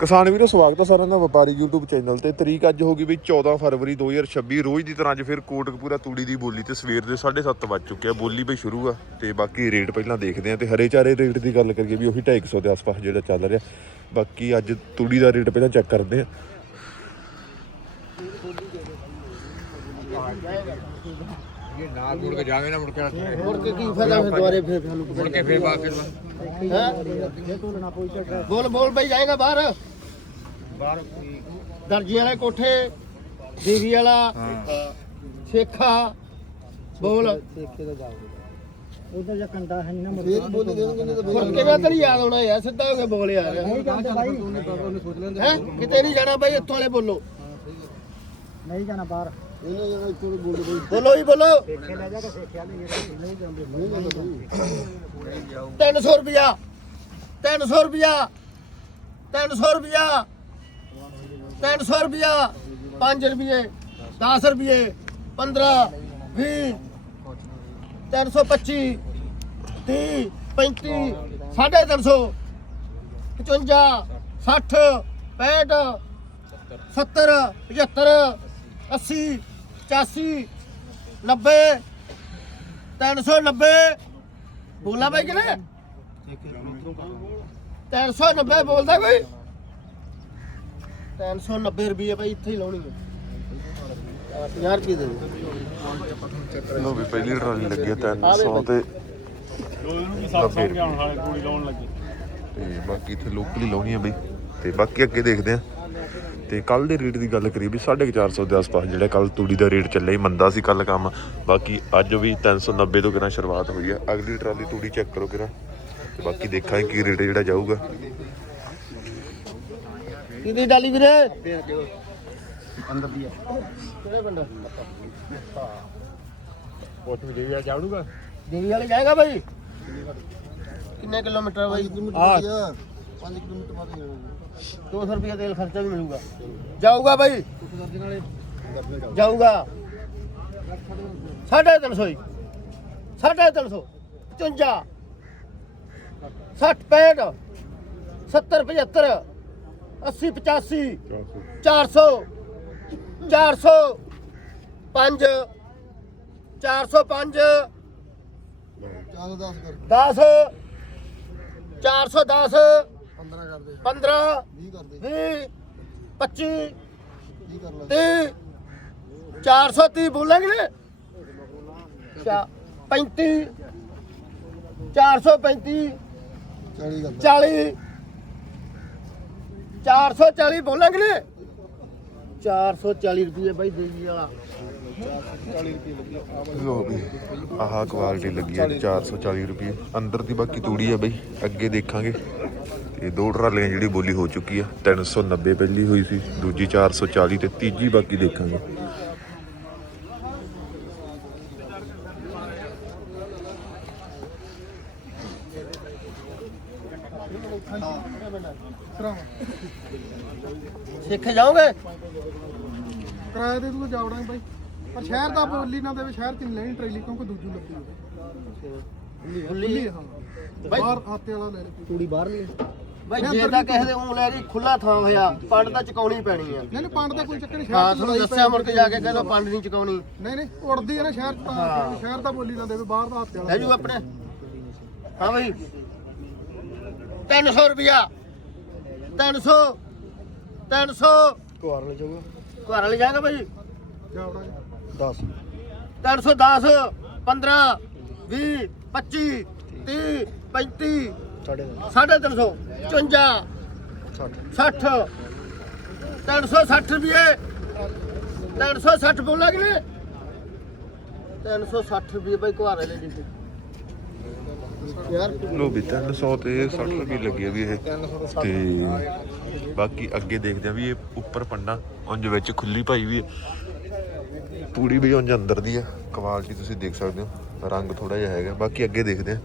ਕਿਸਾਨ ਵੀਰੋ, ਸਵਾਗਤ ਹੈ ਸਾਰਿਆਂ ਦਾ ਵਪਾਰੀ YouTube ਚੈਨਲ ਤੇ। ਤਰੀਕ ਅੱਜ ਹੋ ਗਈ ਵੀ 14 ਫਰਵਰੀ 2026 ਰੋਜ਼ ਦੀ ਤਰ੍ਹਾਂ ਅੱਜ ਫਿਰ ਕੋਟਕਪੂਰਾ ਤੂੜੀ ਦੀ ਬੋਲੀ ਤੇ ਸਵੇਰ ਦੇ 7:30 ਵੱਜ ਚੁੱਕੇ ਆ ਬੋਲੀ ਵੀ ਸ਼ੁਰੂ ਆ ਤੇ ਬਾਕੀ ਰੇਟ ਪਹਿਲਾਂ ਦੇਖਦੇ ਆ ਤੇ ਹਰੇ ਚਾਰੇ ਰੇਟ ਦੀ ਗੱਲ ਕਰੀਏ ਵੀ ਉਹੀ 250 ਦੇ ਆਸ-ਪਾਸ ਜਿਹੜਾ ਚੱਲ ਰਿਹਾ। ਬਾਕੀ ਅੱਜ ਤੂੜੀ ਦਾ ਰੇਟ ਪਹਿਲਾਂ ਚੈੱਕ ਕਰਦੇ ਆ ਇਹ ਨਾਲ ਮੁੜ ਕੇ ਜਾਵੇ ਨਾ ਮੁੜ ਕੇ। ਮੁੜ ਕੇ ਕੀ ਫਾਇਦਾ ਫਿਰ ਦੁਬਾਰੇ ਫਿਰ ਸਾਨੂੰ ਮੁੜ ਕੇ ਫੇਰ ਬਾਅਦ ਫਿਰ ਹੈ? ਬੋਲ ਬੋਲ ਬਈ ਜਾਏਗਾ ਬਾਹਰ। ਬਾਹਰ ਦਰਜੀ ਵਾਲੇ ਕੋਠੇ ਦੇਵੀ ਵਾਲਾ ਸੇਖਾ ਬੋਲ। ਸੇਖੇ ਦਾ ਜਾਓਗੇ ਉਧਰ ਜਾ ਕੰਡਾ ਹੈ ਨਾ ਫੇਰ ਬੋਲੀ ਦੇਣਗੇ ਨਹੀਂ ਤਾਂ ਮੁੜ ਕੇ ਮੈਂ ਤੇਰੀ ਯਾਦ ਆਉਣਾ ਯਾਰ? ਸਿੱਧਾ ਹੋ ਕੇ ਬੋਲ ਯਾਰ। ਨਹੀਂ ਜਾਂਦੇ ਬਾਈ। ਹੈ? ਕਿਤੇ ਨਹੀਂ ਜਾਣਾ ਬਾਈ ਇੱਥੋਂ ਵਾਲੇ ਬੋਲੋ। ਨਹੀਂ ਜਾਣਾ ਬਾਹਰ। ਬੋਲੋ ਹੀ ਬੋਲੋ। ਦੇਖੇ ਲੈ ਜਾ ਕੇ ਸਿੱਖਿਆ ਨਹੀਂ ਨਹੀਂ ਜਾਂਦੇ 300 ਰੁਪਿਆ 300 ਰੁਪਿਆ 300 ਰੁਪਿਆ 300 ਰੁਪਿਆ 5 ਰੁਪਏ 10 ਰੁਪਏ 15 20 325 30 35 350 55 60 65 70 75 80 85 90 390 ਬੋਲਾ ਬਾਈ ਕਿਨੇ 390 ਬੋਲਦਾ ਕੋਈ? 390 ਰੁਪਏ ਭਾਈ ਇੱਥੇ ਹੀ ਲਾਉਣੀ ਹੈ। 50 ਰੁਪਏ ਦੇ ਦੇ ਲੋ ਵੀ ਪਹਿਲੀ ਟਰਾਲੀ ਲੱਗੀ ਆ 300 ਤੇ ਤੇ ਬਾਕੀ ਇੱਥੇ ਲੋਕਲੀ ਲਾਉਣੀ ਆ ਬਈ। ਤੇ ਬਾਕੀ ਅੱਗੇ ਦੇਖਦੇ ਆ। ਤੇ ਕੱਲ ਦੇ ਰੇਟ ਦੀ ਗੱਲ ਕਰੀਏ ਵੀ 450 ਦੇ ਆਸ-ਪਾਸ ਜਿਹੜਾ ਕੱਲ ਤੂੜੀ ਦਾ ਰੇਟ ਚੱਲਿਆ ਹੀ ਮੰਦਾ ਸੀ ਕੱਲ ਕੰਮ। ਬਾਕੀ ਅੱਜ ਵੀ 390 ਤੋਂ ਕਿਰਾਂ ਸ਼ੁਰੂਆਤ ਹੋਈ ਆ। ਅਗਲੀ ਟਰਾਲੀ ਤੂੜੀ ਚੈੱਕ ਕਰੋ ਤੇ ਬਾਕੀ ਦੇਖਾਂਗੇ ਕੀ ਰੇਟ ਜਿਹੜਾ ਜਾਊਗਾ। ਕਿਹਦੀ ਡਾਲੀ ਵੀਰੇ? ਅੰਦਰ ਦੀ ਹੈ ਕਿਹੜੇ ਪਿੰਡ ਪੁੱਛ ਵੀ ਜਾਈਆ ਜਾਵੜੂਗਾ ਦੇਵੀ ਵਾਲੇ ਜਾਏਗਾ ਭਾਈ ਕਿੰਨੇ ਕਿਲੋਮੀਟਰ ਭਾਈ ਆ 5 ਕਿਲੋਮੀਟਰ ਬਾਅਦ 200 ਰੁਪਏ ਤੇਲ ਖਰਚਾ ਵੀ ਮਿਲੂਗਾ। ਜਾਊਗਾ ਭਾਈ ਜਾਊਗਾ। ਸਾਢੇ ਤਿੰਨ ਸੌ ਹੀ ਸਾਢੇ ਤਿੰਨ ਸੌ। 55 60 65 70 75 80 85 400 400 5 405 10 410 15 20 25 30 430 ਬੋਲਾਂਗੇ ਨੇ 35 435 40 440 ਬੋਲਾਂਗੇ ਨੇ 440 ਰੁਪਏ ਬਾਈ ਦੇਵੀ ਵਾਲਾ ਲੋ ਵੀ ਆਹ ਕੁਆਲਿਟੀ ਲੱਗੀ ਹੈ 440 ਰੁਪਏ ਅੰਦਰ ਦੀ ਬਾਕੀ ਤੂੜੀ ਆ ਬਈ ਅੱਗੇ ਦੇਖਾਂਗੇ। ਤੇ ਦੋ ਟਰਾਲੀਆਂ ਜਿਹੜੀ ਬੋਲੀ ਹੋ ਚੁੱਕੀ ਆ 390 ਪਹਿਲੀ ਹੋਈ ਸੀ ਦੂਜੀ 440 ਤੇ ਤੀਜੀ ਬਾਕੀ ਦੇਖਾਂਗੇ। ਸਿੱਖ ਜਾਓਗੇ? ਕਿਰਾਏ ਦੇ ਤੂੰ ਜਾਵੜਾਂ ਬਾਈ। ਪਰ ਸ਼ਹਿਰ ਦਾ ਬੋਲੀ ਨਾ ਦੇਵੇ ਸ਼ਹਿਰ ਚ ਨਹੀਂ ਲੈਣੀ ਟਰੇਲੀ ਕਿਉਂਕਿ ਦੂਜੀ ਲੱਗੀ ਹੋਈ। ਖੁੱਲੀ ਹਾਂ। ਬਾਈ ਬਾਹਰ ਆਤੇ ਵਾਲਾ ਲੈ ਲੈ। ਤੂੜੀ ਬਾਹਰ ਲਈ ਬਾਈ ਜੇ ਤਾਂ ਕਿਸੇ ਦੇ ਊਂ ਲੈ ਗਈ ਖੁੱਲਾ ਥਾਂ ਹੋਇਆ ਪੰਡ ਤਾਂ ਚਕਾਉਣੀ ਪੈਣੀ ਆ। ਨਹੀਂ ਨਹੀਂ ਪੰਡ ਦਾ ਕੋਈ ਚੱਕਰ ਨਹੀਂ ਹਾਂ ਤੁਹਾਨੂੰ ਦੱਸਿਆ ਮੁੜ ਕੇ ਜਾ ਕੇ ਕਹਿੰਦਾ ਪੰਡ ਨਹੀਂ ਚਕਾਉਣੀ। ਨਹੀਂ ਨਹੀਂ ਉੜਦੀ ਹੈ ਨਾ ਸ਼ਹਿਰ ਚ ਤਾਂ ਸ਼ਹਿਰ ਦਾ ਬੋਲੀ ਨਾ ਦੇਵੇ ਬਾਹਰ ਦਾ ਆਤੇ ਲੈ ਜੂ ਆਪਣੇ। ਹਾਂ ਬਾਈ। 300 ਰੁਪਿਆ 300 300 ਕੁਆਰ ਲੈ ਜਾਊਗਾ। ਘਰ ਵਾਲੇ ਜਾਏਗਾ ਬਾਈ। ਜਾਵੜਾਂ 10 310 15 20 25 30 35 ਸਾਢੇ 300 54 60 360 ਰੁਪਏ। 360 ਬੋਲਾਂਗੇ ਨੇ 360 ਰੁਪਏ ਬਾਈ ਘਰ ਲੈ ਜੀ ਯਾਰ ਲੋ ਵੀ 300 ਤੇ 60 ਰੁਪਏ ਲੱਗੀ ਆ ਵੀ ਇਹ। ਤੇ ਬਾਕੀ ਅੱਗੇ ਦੇਖਦੇ ਆ ਵੀ ਇਹ ਉੱਪਰ ਪੰਡਾ ਉਂਝ ਵਿੱਚ ਖੁੱਲੀ ਭਾਈ ਵੀ ਹੈ। ਤੂੜੀ ਵੀ ਉਂਝ ਅੰਦਰ ਦੀ ਆ। ਕੁਆਲਿਟੀ ਤੁਸੀਂ ਦੇਖ ਸਕਦੇ ਹੋ। ਰੰਗ ਥੋੜਾ ਜਿਹਾ ਹੈਗਾ। ਬਾਕੀ ਅੱਗੇ ਦੇਖਦੇ ਆ।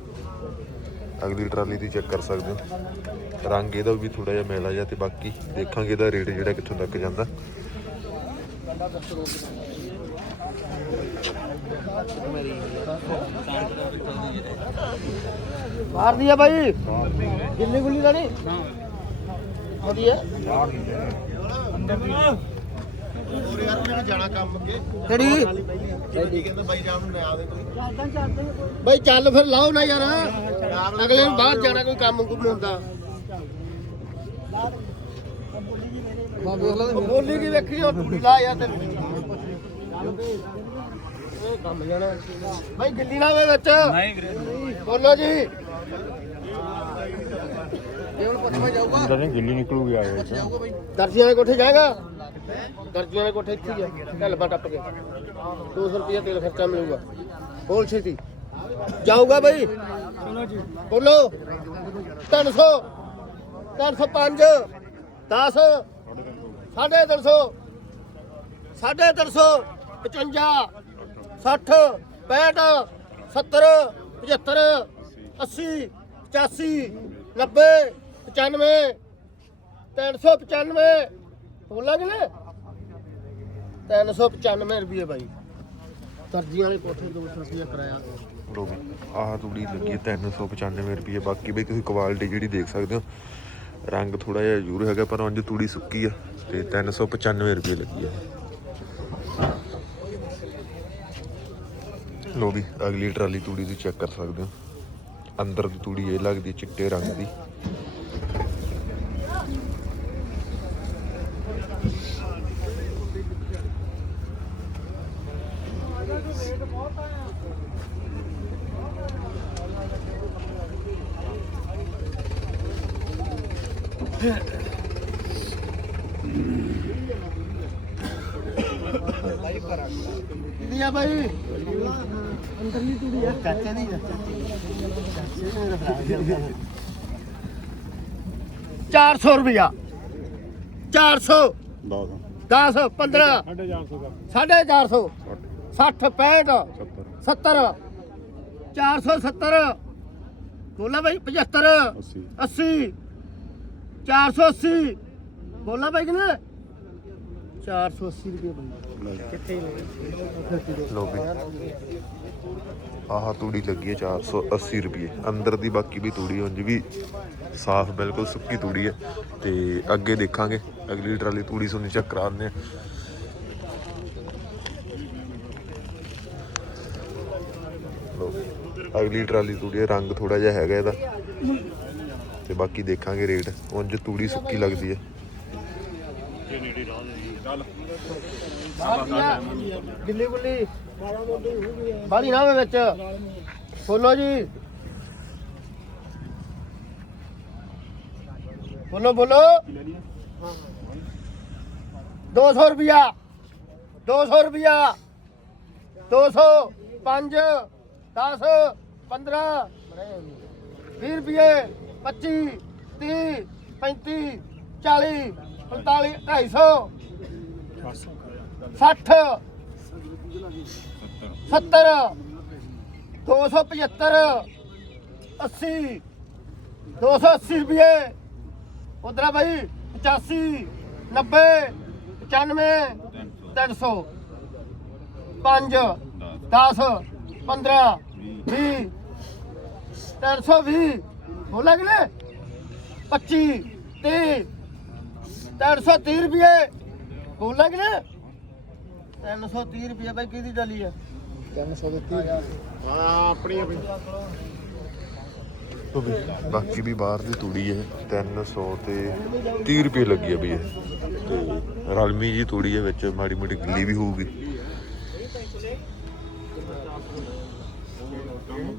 ਅਗਲੀ ਟਰਾਲੀ ਦੀ ਚੈੱਕ ਕਰ ਸਕਦੇ ਹੋ। ਰੰਗ ਇਹਦਾ ਵੀ ਥੋੜਾ ਜਿਹਾ ਮੈਲਾ ਜਿਹਾ ਤੇ ਬਾਕੀ ਦੇਖਾਂਗੇ ਇਹਦਾ ਰੇਟ ਜਿਹੜਾ ਕਿੱਥੋਂ ਤੱਕ ਜਾਂਦਾ। ਬਾਹਰ ਦੀ ਆ ਬਾਈ। ਗਿੱਲੀ ਗੁੱਲੀ ਦਾ ਨਹੀਂ? ਵਧੀਆ। ਹੋਰ ਯਾਰ ਵੀ ਜਾਣਾ ਕੰਮ ਅੱਗੇ ਕਿਹੜੀ ਕਹਿੰਦਾ ਬਾਈ ਜਾਨ ਨੂੰ। ਨਿਆ ਦੇ ਕੋਈ ਬਈ ਚੱਲ ਫਿਰ ਲਾਓ ਨਾ ਯਾਰ। ਅਗਲੇ ਨੂੰ ਬਾਹਰ ਜਾਣਾ ਕੋਈ ਕੰਮ ਕੁਮ ਹੁੰਦਾ। ਬੋਲੀ ਕੀ ਵੇਖੀ ਉਹ ਟੂੜੀ ਲਾ ਯਾਰ ਤੈਨੂੰ ਇਹ ਕੰਮ ਜਾਣਾ। ਬਈ ਗਿੱਲੀ ਨਾ ਹੋਵੇ ਵਿੱਚ। ਨਹੀਂ ਬੋਲੋ ਜੀ। ਹੁਣ ਪੱਛਮਾ ਜਾਊਗਾ। ਅੰਦਰ ਗਿੱਲੀ ਨਿਕਲੂਗੀ ਆ ਵਿੱਚ ਦਰਜੀਆਂ ਦੇ ਕੋਠੇ ਜਾਏਗਾ? ਦਰਜੀਆਂ ਦੇ ਕੋਠੇ ਇੱਥੇ ਹੀ ਆ। ਢੱਲ ਬਾ ਟੱਪ ਕੇ। 200 ਰੁਪਏ ਤੇਲ ਖਰਚਾ ਮਿਲੂਗਾ। ਬੋਲ ਛੇਤੀ। ਜਾਊਗਾ ਬਈ। ਚਲੋ ਜੀ ਬੋਲੋ 300 305 10 ਸਾਢੇ 300 ਸਾਢੇ 300 55 60 65 70 75 80 85 90 95 395 ਬੋਲਾ ਕਿ ਨਾ 395 ਰੁਪਏ ਬਾਈ। ਦਰਜੀਆਂ ਵਾਲੇ ਕੋਠੇ 200 ਰੁਪਏ ਕਰਾਇਆ। ਲੋ ਵੀ। ਆਹ ਤੂੜੀ ਲੱਗੀ ਹੈ 395 ਰੁਪਏ ਬਾਕੀ ਬਈ ਤੁਸੀਂ ਕੁਆਲਿਟੀ ਜਿਹੜੀ ਦੇਖ ਸਕਦੇ ਹੋ, ਰੰਗ ਥੋੜਾ ਜਿਹਾ ਜ਼ਰੂਰ ਹੈਗਾ, ਪਰ ਉਂਝ ਤੂੜੀ ਸੁੱਕੀ ਆ ਤੇ 395 ਰੁਪਏ ਲੱਗੀ ਆ ਲੋ ਵੀ, ਅਗਲੀ ਟਰਾਲੀ ਤੂੜੀ ਦੀ ਚੈੱਕ ਕਰ ਸਕਦੇ ਹੋ। ਅੰਦਰ ਦੀ ਤੂੜੀ ਇਹ ਲੱਗਦੀ ਚਿੱਟੇ ਰੰਗ ਦੀ। ਕਿੰਨੀ ਆ ਬਾਈ ਅੰਦਰਲੀ ਤੂੜੀ ਆ ਚਾਚੇ ਦੀ ਚਾਰ ਸੌ ਰੁਪਇਆ 400 10 15 ਸਾਢੇ 400 60 65 70 470 ਬੋਲਾ ਭਾਈ 75 80 480 ਬੋਲਾ ਭਾਈ ਕਿੰਨੇ? 480 ਰੁਪਏ ਭਾਈ ਕਿੱਥੇ ਲੋ ਵੀ। ਆਹ ਤੂੜੀ ਲੱਗੀ ਹੈ 480 ਰੁਪਏ। ਅੰਦਰ ਦੀ ਬਾਕੀ ਵੀ ਤੂੜੀ ਉਂਝ ਵੀ ਸਾਫ਼ ਬਿਲਕੁਲ ਸੁੱਕੀ ਤੂੜੀ ਹੈ। ਤੇ ਅੱਗੇ ਦੇਖਾਂਗੇ। ਅਗਲੀ ਟਰਾਲੀ ਤੂੜੀ ਸੁਣੀ ਚੈੱਕ ਕਰਾ ਦਿੰਦੇ ਆ ਅਗਲੀ ਟਰਾਲੀ ਤੂੜੀ ਰੰਗ ਥੋੜਾ ਜਿਹਾ ਹੈਗਾ ਇਹਦਾ। ਤੇ ਬਾਕੀ ਦੇਖਾਂਗੇ ਰੇਟ। ਉਂਝ ਤੂੜੀ ਸੁੱਕੀ ਲੱਗਦੀ ਹੈ। ਗਿੱਲੀ ਗੁੱਲੀ ਬਾਲੀ ਨਾ ਵਿੱਚ। ਬੋਲੋ ਜੀ। ਬੋਲੋ ਬੋਲੋ 200 ਰੁਪਿਆ 200 ਰੁਪਿਆ 200 5 10 15 20 ਰੁਪਏ। 25 30 35 40 45 250 60 70 275 80 280 ਰੁਪਏ ਉਧਰ ਭਾਈ 85 90 95 300 5 10 15 20 320 ਬੋਲਾ ਕਿ 25 30 330 ਰੁਪਏ। ਬੋਲਾ ਕਿ 330 ਰੁਪਏ ਭਾਈ ਕਿਹਦੀ ਡਲੀ ਆ? 300 ਦਿੱਤੀ ਹਾਂ ਆਪਣੀ ਆਪਣੀ ਬਾਕੀ ਵੀ ਬਾਹਰ ਦੀ ਤੂੜੀ ਹੈ 300 ਤੇ 30 ਰੁਪਏ ਲੱਗੀ ਹੈ ਬਈ ਇਹ। ਤੇ ਰਲਮੀ ਜੀ ਤੂੜੀ ਹੈ ਵਿੱਚ ਮਾੜੀ ਮੋਟੀ ਗਿੱਲੀ ਵੀ ਹੋਊਗੀ।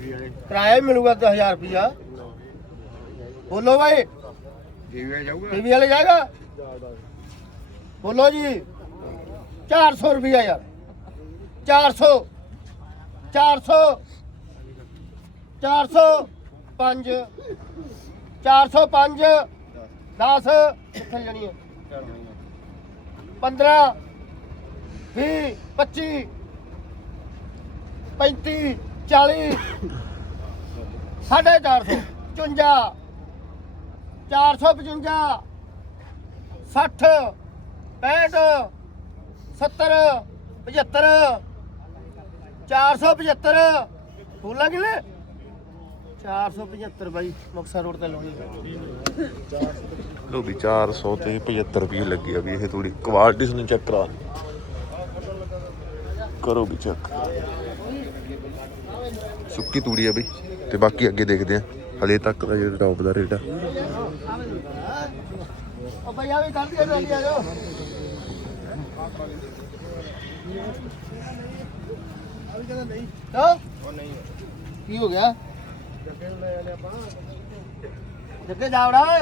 ਕਿਰਾਇਆ ਹੀ ਮਿਲੂਗਾ 10000 ਰੁਪਿਆ ਬੋਲੋ ਭਾਈ ਜੀਵੇ ਜਾਊਗਾ? ਟੀਵੀ ਵਾਲੇ ਜਾਏਗਾ? ਬੋਲੋ ਜੀ। 400 ਰੁਪਿਆ ਯਾਰ। 400 400 405 405 10 ਕਿੱਥੇ ਜਾਣੀ ਹੈ? 15 20 25 35 40 ਸਾਢੇ 400 55 455 60 65 70 75 475 ਬੋਲਾ ਕਿਲੇ? 475 ਬਾਈ ਮੁਕਸਰ ਰੋਡ ਤੇ ਲਾਉਣੀ ਲੋ ਵੀ 400 ਤੇ 75 ਰੁਪਏ ਲੱਗੀ ਆ ਵੀ ਇਹ ਥੋੜੀ ਕੁਆਲਿਟੀ ਨੂੰ ਚੈੱਕ ਕਰਾ ਕਰੋ ਵੀ ਚੈੱਕ ਸੁੱਕੀ ਤੂੜੀ ਆ ਬਈ ਤੇ ਬਾਕੀ ਅੱਗੇ ਦੇਖਦੇ ਆ। ਹਲੇ ਤੱਕ ਦਾ ਜਿਹੜਾ ਟੌਪ ਦਾ ਰੇਟ ਆ। ਉਹ ਬਾਈ ਆ ਵੀ ਕਰ ਦਿਆ ਟਰਾਲੀ ਆ ਜਾਓ। ਕਿਉਂ ਉਹ ਨਹੀਂ ਕੀ ਹੋ ਗਿਆ? ਜੱਗੇ ਜਾਵੜਾ ਓਏ।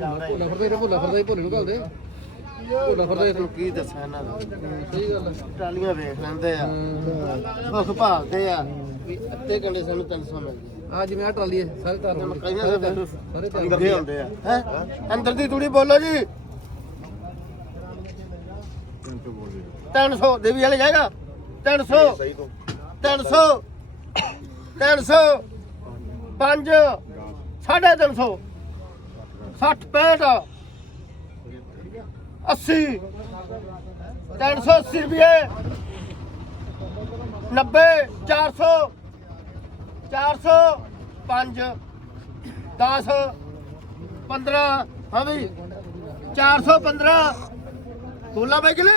ਜਾਵੜਾ ਭੁੱਲਾ ਫਿਰਦਾ ਇਹ ਭੁੱਲਾ ਫਿਰਦਾ ਹੀ ਭੁੱਲੇ ਨੂੰ ਘੱਲ ਦੇ ਭੁੱਲਾ ਫਿਰਦਾ ਤੈਨੂੰ ਕੀ ਦੱਸਾਂ ਇਹਨਾਂ ਦਾ। ਸਹੀ ਗੱਲ ਹੈ ਟਰਾਲੀਆਂ ਵੇਖ ਲੈਂਦੇ ਆ। ਭੁੱਖ ਭਾਲਦੇ ਆ। ਵੀ ਅੱਧੇ ਘੰਟੇ ਸਾਨੂੰ 300 ਮਿਲ ਗਿਆ ਆ ਜਿਵੇਂ ਆ ਟਰਾਲੀ ਹੈ ਸਾਰੇ ਤਾਰ ਤੇ ਮਕਾਈਆਂ ਦੇ ਵਿੱਚ ਸਾਰੇ ਤਾਰ ਅੰਦਰ ਦੇ ਹੁੰਦੇ ਆ। ਹੈ? ਅੰਦਰ ਦੀ ਤੂੜੀ ਬੋਲੋ ਜੀ। 300 ਦੇਵੀ ਵਾਲੇ ਜਾਏਗਾ। 300 300 300 5 350 60 65 80 380 ਰੁਪਏ 90 400 400 5 10 15 ਹਾਂ ਵੀ 415 ਬੋਲਾ ਬਾਈ ਕਿਲੇ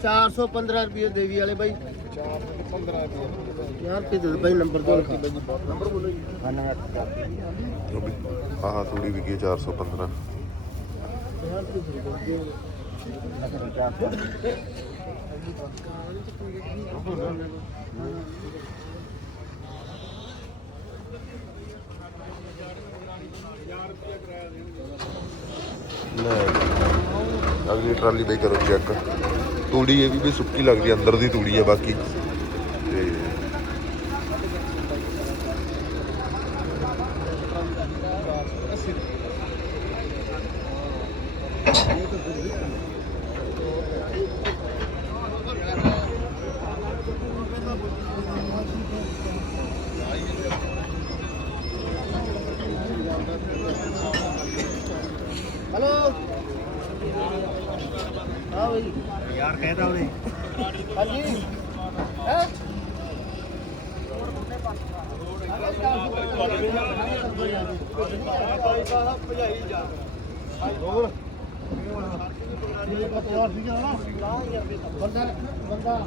415 ਰੁਪਏ ਦੇਵੀ ਵਾਲੇ ਬਾਈ। 415 ਰੁਪਏ ਯਾਰ ਤੇ ਦੇ ਬਾਈ ਨੰਬਰ ਦੋ ਲਿਖਾ ਨੰਬਰ ਬੋਲੋ ਜੀ। ਵੀ ਆਹ ਤੂੜੀ ਵਿਕੀ 415 ਲੈ ਅਗਲੀ ਟਰਾਲੀ ਬਈ ਕਰੋ ਚੈੱਕ ਤੂੜੀ ਇਹ ਵੀ ਵੀ ਸੁੱਕੀ ਲੱਗਦੀ ਹੈ, ਅੰਦਰ ਦੀ ਤੂੜੀ ਹੈ ਬਾਕੀ। ਬੰਦਾ ਬੰਦਾ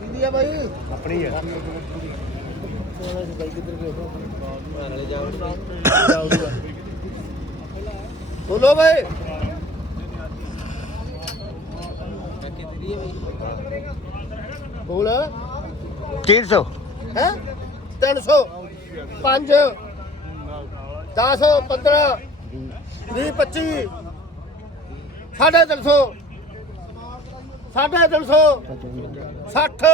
ਕਿੰਦੀ ਆ ਬਾਈ ਆਪਣੀ ਹੈ। ਬੋਲੋ ਭਾਈ ਬੋਲ। 300 ਹੈ? 300 5 10 15 20 25 350 350 60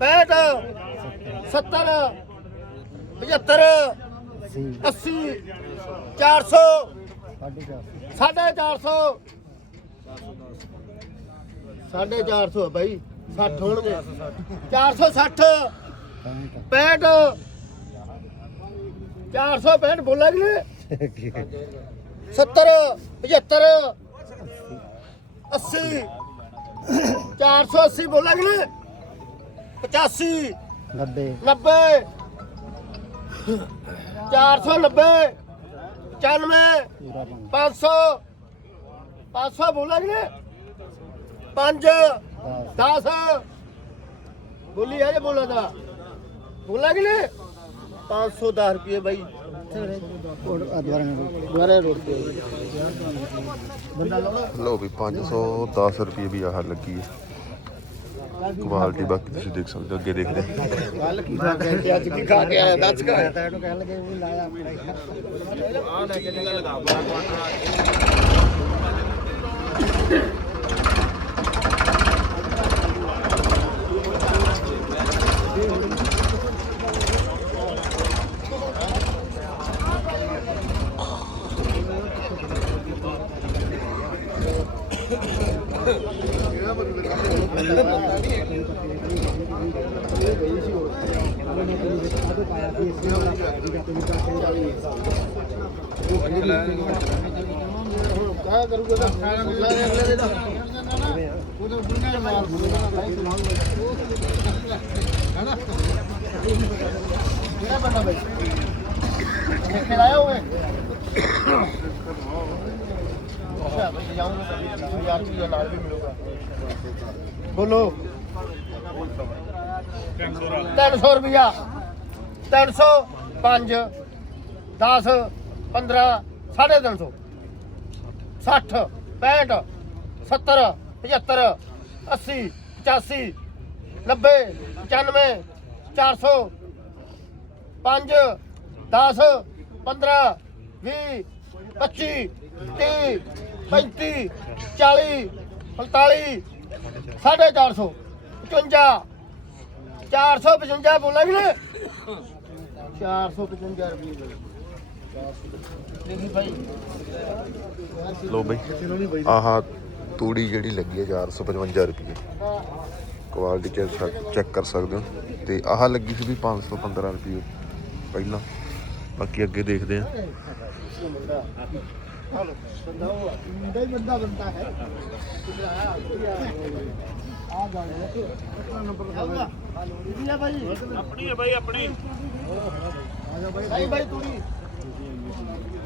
65 70 75 80 400 450 450 450 ਹੈ ਬਾਈ 60 ਹੋਣਗੇ। 460 65 465 ਬੋਲਾ ਜੀ 70 75 80 480 ਬੋਲਾ ਜੀ 85 90 90 490 95 500 500 ਬੋਲਾ ਜੀ 5 10 ਬੋਲੀ ਹੈ ਜੇ ਬੋਲਾ ਦਾ। ਬੋਲਾ ਕਿ ਨਹੀਂ? 510 ਰੁਪਏ ਬਾਈ। ਲਓ ਵੀ 510 ਰੁਪਏ ਵੀ ਆਹ ਲੱਗੀ ਹੈ। ਕੁਆਲਿਟੀ ਬਾਕੀ ਤੁਸੀਂ ਦੇਖ ਸਕਦੇ ਹੋ ਅੱਗੇ ਦੇਖਦੇ। ਗੱਲ ਕੀ ਖਾ ਕੇ ਆਇਆ? ਅੱਜ ਕੀ ਖਾ ਕੇ ਆਇਆ ਦੱਸ ਕਾ ਤੈਨੂੰ ਕਹਿਣ ਲੱਗੇ ਵੀ ਲਾਇਆ ਆ ਲੈ ਕੇ ਨਿਕਲ ਲਗਾ ਬੜਾ ਕੁਆਟਰ ਕਹਾ ਕਰੂਗਾ ਤਾਂ ਲੈ ਅਗਲੇ ਦੇ ਦਾ ਉਹਦਾ ਬੁੰਗਾ ਮਾਰ ਹੈਨਾ ਕਿਹੜਾ ਬੰਦਾ ਬਈ ਕਿੱਥੇ ਆਇਆ ਹੋਵੇ ਅੱਛਾ ਬਈ ਜਾਊਂਗਾ ਯਾਰ ਚੀਜ਼ ਨਾਲ ਵੀ ਮਿਲੂਗਾ ਬੋਲੋ 300 ਰੁਪਿਆ 300 5 10 15 350 60 65 70 75 80 85 90 95 400 5 10 15 20 25 30 35 40 45 450 55 455 ਬੋਲਾਂਗੇ ਨੇ 455 ਰੁਪਏ ਦੇਖੀ ਭਾਈ ਲੋ ਬਈ ਆਹ ਤੂੜੀ ਜਿਹੜੀ ਲੱਗੀ ਹੈ 455 ਰੁਪਏ ਕੁਆਲਿਟੀ ਚੈੱਕ ਕਰ ਸਕਦੇ ਹੋ। ਤੇ ਆਹ ਲੱਗੀ ਸੀ ਵੀ 515 ਰੁਪਏ ਪਹਿਲਾਂ। ਬਾਕੀ ਅੱਗੇ ਦੇਖਦੇ ਆ ਆਪਣੀ ਹੈ ਭਾਈ ਆਪਣੀ। ਆ ਜਾ। ਭਾਈ ਭਾਈ ਤੂੜੀ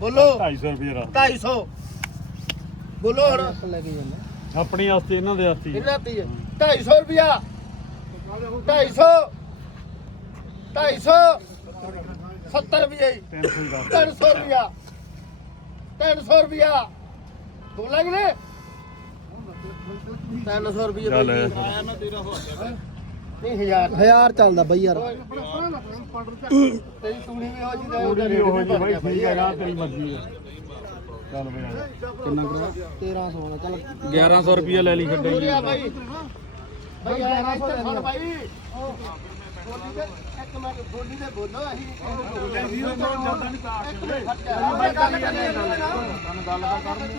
ਬੋਲੋ। 250 ਰੁਪਏ ਦਾ। 250 ਬੋਲੋ ਹੁਣ। ਆਪਣੀ ਵਾਸਤੇ ਇਹਨਾਂ ਦੇ ਵਾਸਤੇ ਕਿੰਨਾ ਤੀ 250 ਰੁਪਿਆ 250 250 70 ਰੁਪਏ। 300 ਦਾ 300 ਰੁਪਿਆ 300 ਰੁਪਿਆ ਬੋਲਾਂਗੇ ਨੇ 300 ਰੁਪਏ ਚੱਲ। ਨਹੀਂ ਹਜ਼ਾਰ ਹਜ਼ਾਰ ਚੱਲਦਾ ਬਈ ਯਾਰ। ਤੇਰੀ ਤੂੜੀ ਵੀ ਹੋ ਜੀ ਦਾ ਉਹਦਾ ਰੇਟ ਉਹ ਵੀ ਜੀ ਭਰ ਬਾਈ ਗਿਆ ਹੈ ਨਾ ਤੇਰੀ ਮਰਜ਼ੀ ਹੈ ਚੱਲ ਬਈ ਕਿੰਨਾ ਕਰਾ 1300 ਨਾਲ ਚੱਲ। 1100 ਰੁਪਏ ਲੈ ਲਈ ਛੱਡੇ ਭਾਈ ਭਾਈ ਯਾਰ ਇੱਥੇ ਸੁਣ ਭਾਈ ਬੋਲੀ ਦੇ ਇੱਕ ਮਿੰਟ ਬੋਲੀ ਦੇ ਬੋਲੋ ਅਸੀਂ ਇੱਕ ਮਿੰਟ ਗੱਲ ਕਰੀਏ ਤੁਹਾਨੂੰ ਗੱਲ ਤਾਂ ਕਰਨੀ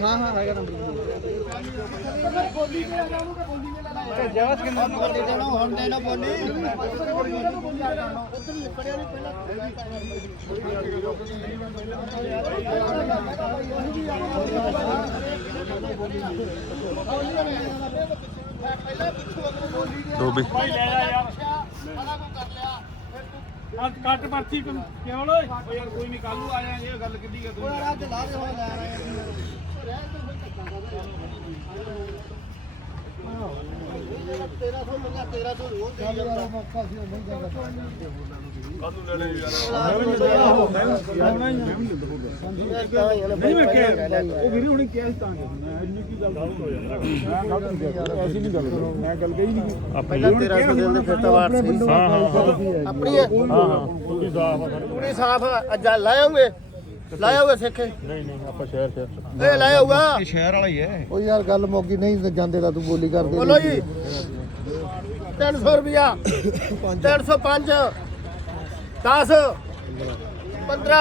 ਹਾਂ ਹਾਂ ਹੈਗਾ ਨੰਬਰ ਜਵਾਸ ਕਿੰਨਾ ਬੋਲੀ ਦੇਣਾ ਹੁਣ ਦੇਣਾ ਬੋਲੀ ਲੋ ਬਈ ਅੱਜ ਕੱਟ ਪਰਚੀ ਕਿਉਂ ਓਏ ਯਾਰ ਕੋਈ ਨਹੀਂ ਕੱਲ ਨੂੰ ਆ ਜਾਾਂਗੇ ਗੱਲ ਕਿੱਡੀ ਕਰ ਤੂੰ ਅੱਜ ਲਾ ਦੇ ਹੁਣ ਲੈ ਰਹੇ ਤੇਰਾ ਸੌ ਮੰਗਾ ਤੇਰਾ ਸੌ ਰੋਜ਼ ਦੇ ਜਾਂਦਾ ਨਹੀਂ ਮੈਂ ਕਿਹਾ ਉਹ ਵੀਰੇ ਹੁਣੇ ਕਿਹਾ ਸੀ ਤਾਂ ਮੈਂ ਇੰਨੀ ਕੀ ਗੱਲ ਹੋ ਜਾਂਦਾ ਮੈਂ ਗੱਲ ਨਹੀਂ ਅਸੀਂ ਨਹੀਂ ਗੱਲ ਮੈਂ ਗੱਲ ਕਹੀ ਨਹੀਂ ਪਹਿਲਾਂ 1300 ਦੇ ਫਿਰ ਤਾਂ ਵਾਰ ਸੀ ਹਾਂ ਹਾਂ। ਆਪਣੀ ਹੈ। ਹਾਂ ਹਾਂ ਤੁਸੀਂ ਸਾਫ਼ ਆ। ਫਿਰ। ਪੂਰੀ ਸਾਫ਼ ਅੱਜ ਲਾਏ ਹੋਗੇ ਲਾਏ ਹੋਗੇ ਸਿੱਖੇ? ਨਹੀਂ ਨਹੀਂ ਆਪਾਂ ਸ਼ਹਿਰ ਸ਼ਹਿਰ ਇਹ ਲਾਇਆ ਹੋਊਗਾ? ਸ਼ਹਿਰ ਵਾਲਾ ਹੀ ਹੈ। ਉਹ ਯਾਰ ਗੱਲ ਮੌਕੀ ਨਹੀਂ ਤਾਂ ਜਾਂਦੇ ਤਾਂ ਤੂੰ ਬੋਲੀ ਕਰਦੇ ਬੋਲੋ ਜੀ। 300 ਰੁਪਿਆ 305 10 15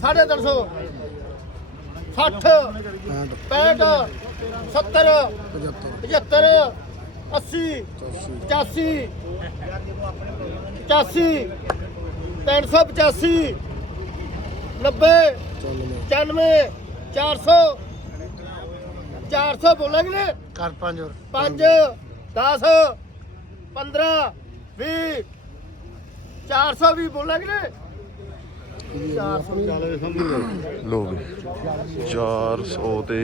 350 60 65 70 75 80 85 85 385 90 95 400 400 ਬੋਲਾਂਗੇ ਨੇ ਕਰ ਪੰਜ ਹੋਰ। 5 10 15 ਵੀਹ। 400 ਵੀ ਬੋਲਾਂਗੇ ਨੇ ਲੋ ਵੀ 400 ਤੇ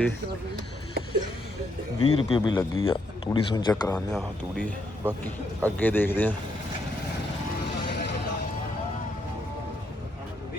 20 ਰੁਪਏ ਵੀ ਲੱਗੀ ਆ। ਤੂੜੀ ਸੁਣ ਚੱਕ ਕਰਾਉਂਦੇ ਆ ਤੂੜੀ। ਬਾਕੀ ਅੱਗੇ ਦੇਖਦੇ ਆ।